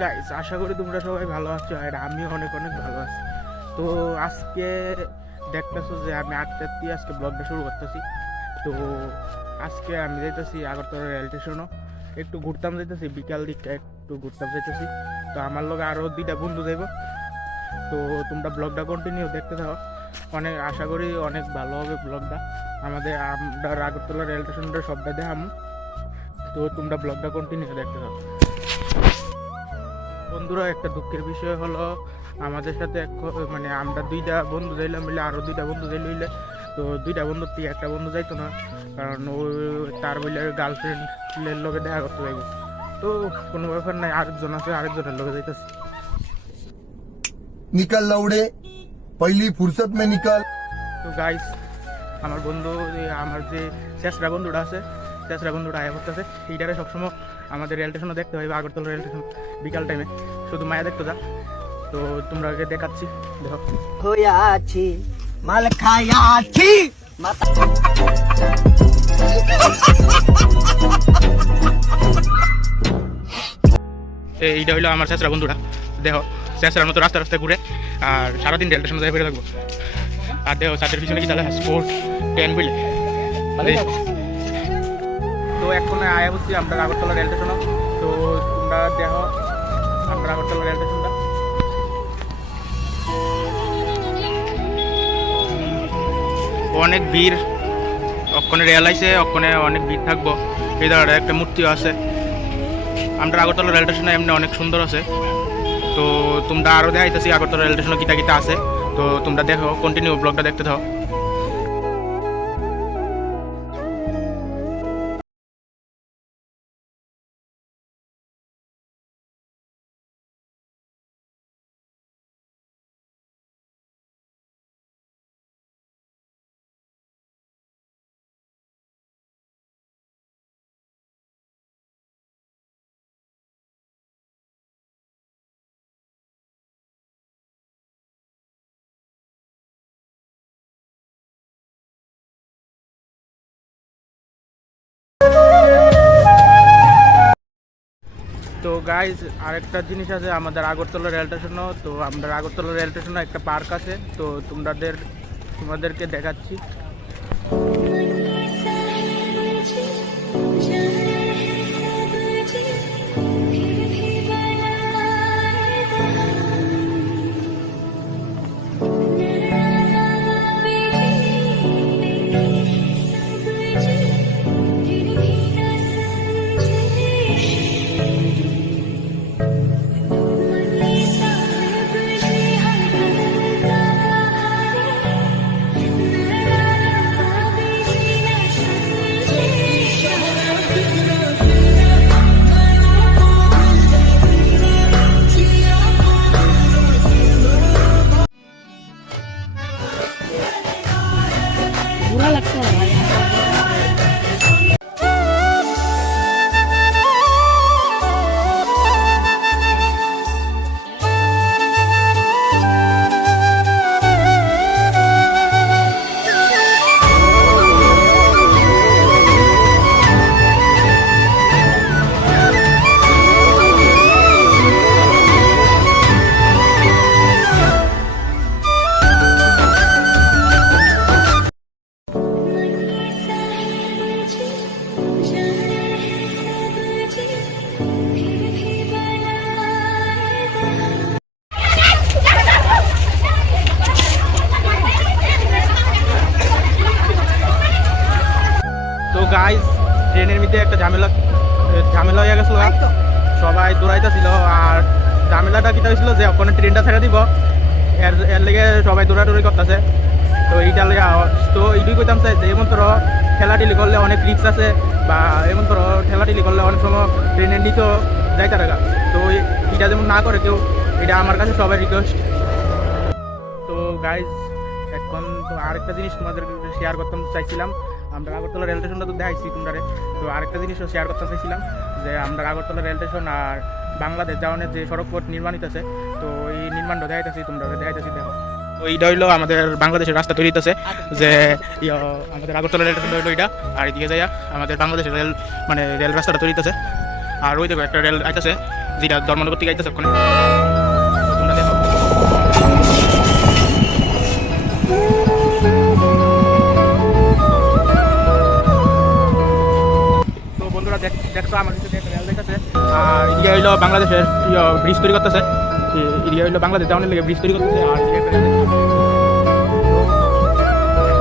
Guys, আশা করি তোমরা সবাই ভালো আছো আর আমিও অনেক অনেক ভালো আছি। তো আজকে দেখতেছো যে আমি 8টার আজকে ব্লগটা শুরু করতেছি। তো আজকে আমি যাইতেছি আগরতলা রেল স্টেশনও একটু ঘুরতাম যাইতেছি, বিকাল দিকটা একটু ঘুরতাম যাইতেছি। তো আমার লগে আরও 2টা বন্ধু যাইব। তো তোমরা ব্লগটা কন্টিনিউ দেখতে থাকো, অনেক আশা করি অনেক ভালো হবে ব্লগটা। আমরা আগরতলা রেল স্টেশনটা সবটা দেখাম। তো তোমরা ব্লগটা কন্টিনিউ দেখতে থাকো। বন্ধুরা, একটা দুঃখের বিষয় হলো আমাদের সাথে মানে আমরা 2টা বন্ধু যাইলাম মিলে, আরও 2টা বন্ধু যাইলে হইলে তো 2টা বন্ধুর থেকে একটা বন্ধু যাইতো না, কারণ ও তার বইলে গার্লফ্রেন্ডের লোকে দেখা করতে যাইব। তো কোনো ব্যাপার নাই, আরেকজন আছে, আরেকজনের লোকে যাইতেছি। निकल लौड़े पहली फुर्सत में निकल। তো গাইস, আমার বন্ধু আমার যে শেষরা বন্ধুটা আছে, শেষরা বন্ধুটা আয়া করতেছে। এইটারে সবসময় আমাদের রেল স্টেশনে দেখতে হবে, আগরতলা রেল স্টেশন বিকাল টাইমে শুধু মায়া দেখতে যা। তো তোমরা আগে দেখাচ্ছি, দেখো। হইয়াছি মাল খাইয়াছি মাথা। এইটা হইলো আমার শেষরা বন্ধুরা, দেখো শেষরার মতো রাস্তা রাস্তায় ঘুরে আর সারাদিন রেল স্টেশনে যাই বেড়ে থাকবো। আর দেখো তাদের পিছনে কি চালে স্পোর্ট 10 বুঝলে। তো এখন আয়া বলছি আমরা আগরতলা রেল স্টেশন। তো তোমরা দেখো আমরা আগরতলা রেল স্টেশনটা। অনেক ভিড়, অক্ষণে রেল আইছে, অক্ষণে অনেক ভিড় থাকবো। এই ধরনের একটা মূর্তিও আছে। আমরা আগরতলা রেল স্টেশনে এমনি অনেক সুন্দর আছে। তো তোমরা আরও দেখাইতেছি আগরতলা রেল স্টেশনে কিতা কিতা আছে। তো তোমরা দেখো, কন্টিনিউ ব্লগটা দেখতে থাকো। তো গাইজ, আরেকটা জিনিস আছে আমাদের আগরতলা রেল স্টেশনও। তো আমাদের আগরতলা রেল স্টেশনে একটা পার্ক আছে। তো তোমাদেরকে দেখাচ্ছি। बुरा लगता है भाई। তো গাইজ, ট্রেনের মধ্যে একটা ঝামেলা হয়ে গেছিল, সবাই দৌড়াইতেছিল। আর ঝামেলাটা কিতা হয়েছিল যে ওখানে ট্রেনটা ছেড়ে দিব, এর লেগে সবাই দৌড়াদৌড়ি করতেছে। তো এইটা লেগে তো এইটুই কইতাম চাই যে এমন ধরো ঠেলাঠেলি করলে অনেক রিস্ক আছে, বা এমন ধরো ঠেলাঠেলি করলে অনেক সময় ট্রেনের নিচেও যাইতে থাকা। তো এইটা যেমন না করে কেউ, এটা আমার কাছে সবাই রিকোয়েস্ট। তো গাইজ, এখন তো আরেকটা জিনিস তোমাদের শেয়ার করতে চাইছিলাম। আমরা আগরতলা রেল স্টেশনটা তো দেখাইছি তোমরা। তো আরেকটা জিনিসও শেয়ার করতে চাইছিলাম যে আমরা আগরতলা রেল স্টেশন আর বাংলাদেশ যাওয়ানের যে সড়ক পথ নির্মাণিত আছে, তো এই নির্মাণটা দেখাইতেছি তোমরা, দেখাইতেছি দেখো। তো এইটা হইলো আমাদের বাংলাদেশের রাস্তা তৈরি হইতেছে, যে আমাদের আগরতলা রেল স্টেশন হইলো এটা, আর এদিকে যাইয়া আমাদের বাংলাদেশের রেল রাস্তাটা তৈরি হইতেছে। আর ওই দেখো একটা রেল আইতেছে, যেটা ধর্মনগর থেকে আইতেছে ওখানে তোমরা দেখো। তো বন্ধুরা দেখছো আমার কিছু রেল দেখতেছে আর এদিকে হইলো বাংলাদেশের ব্রিজ তৈরি করতেছে, এদিকে হইলো বাংলাদেশ যাওয়ার লেগে ব্রিজ তৈরি করতেছে আর এদিকে